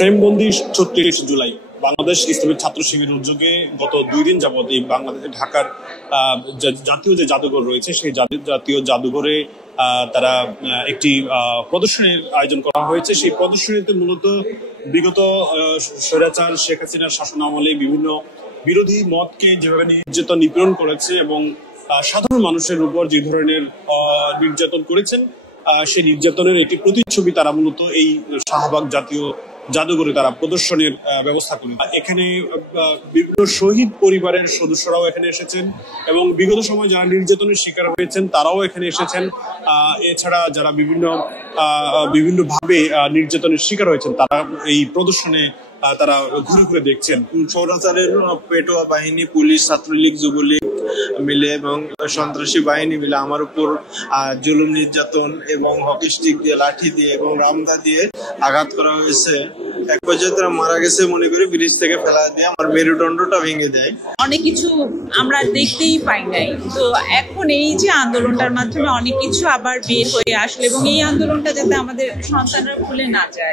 ফ্রেমবন্দি ৩৬ জুলাই বাংলাদেশ ইসলামী ছাত্র শিবিরের উদ্যোগে গত ২ দিন যাবত এই বাংলাদেশের ঢাকার জাতীয় যে জাদুঘর রয়েছে সেই জাতীয় জাদুঘরে তারা একটি প্রদর্শনীর আয়োজন করা হয়েছে। সেই প্রদর্শনীতে মূলত বিগত স্বৈরাচার শেখ হাসিনার শাসনামলে বিভিন্ন বিরোধী মতকে যেভাবে নির্যাতন নিপীড়ন করেছে এবং সাধারণ মানুষের উপর যে ধরনের নির্যাতন করেছেন সেই নির্যাতনের একটি প্রতিচ্ছবি তারা মূলত এই শাহবাগ জাতীয় জাদুঘরে তারা প্রদর্শনীর ব্যবস্থা করে। এখানে বিভিন্ন শহীদ পরিবারের সদস্যরাও এখানে এসেছেন এবং বিগত সময় যারা নির্যাতনের শিকার হয়েছেন তারাও এখানে এসেছেন। এছাড়া যারা বিভিন্ন ভাবে নির্যাতনের শিকার হয়েছেন তারা এই প্রদর্শনে তারা ঘুরে ঘুরে দেখছেন। স্বৈরাচারের পেটোয়া বাহিনী, পুলিশ, ছাত্রলীগ, যুবলীগ মিলে এবং সন্ত্রাসী বাহিনী মিলে আমার উপর জুলুম নির্যাতন এবং হকি স্টিক দিয়ে, লাঠি দিয়ে এবং রামদা দিয়ে আঘাত করা হয়েছে। এক পর্যায়ে তারা মারা গেছে মনে করি, ব্রিজ থেকে ফেলা দিয়ে আমার মেরুদণ্ডটা ভেঙে দেয়। অনেক কিছু আমরা দেখতেই পাই নাই, তো এখন এই যে আন্দোলনটার মাধ্যমে অনেক কিছু আবার বের হয়ে আসলো এবং এই আন্দোলনটা যাতে আমাদের সন্তানরা ভুলে না যায়।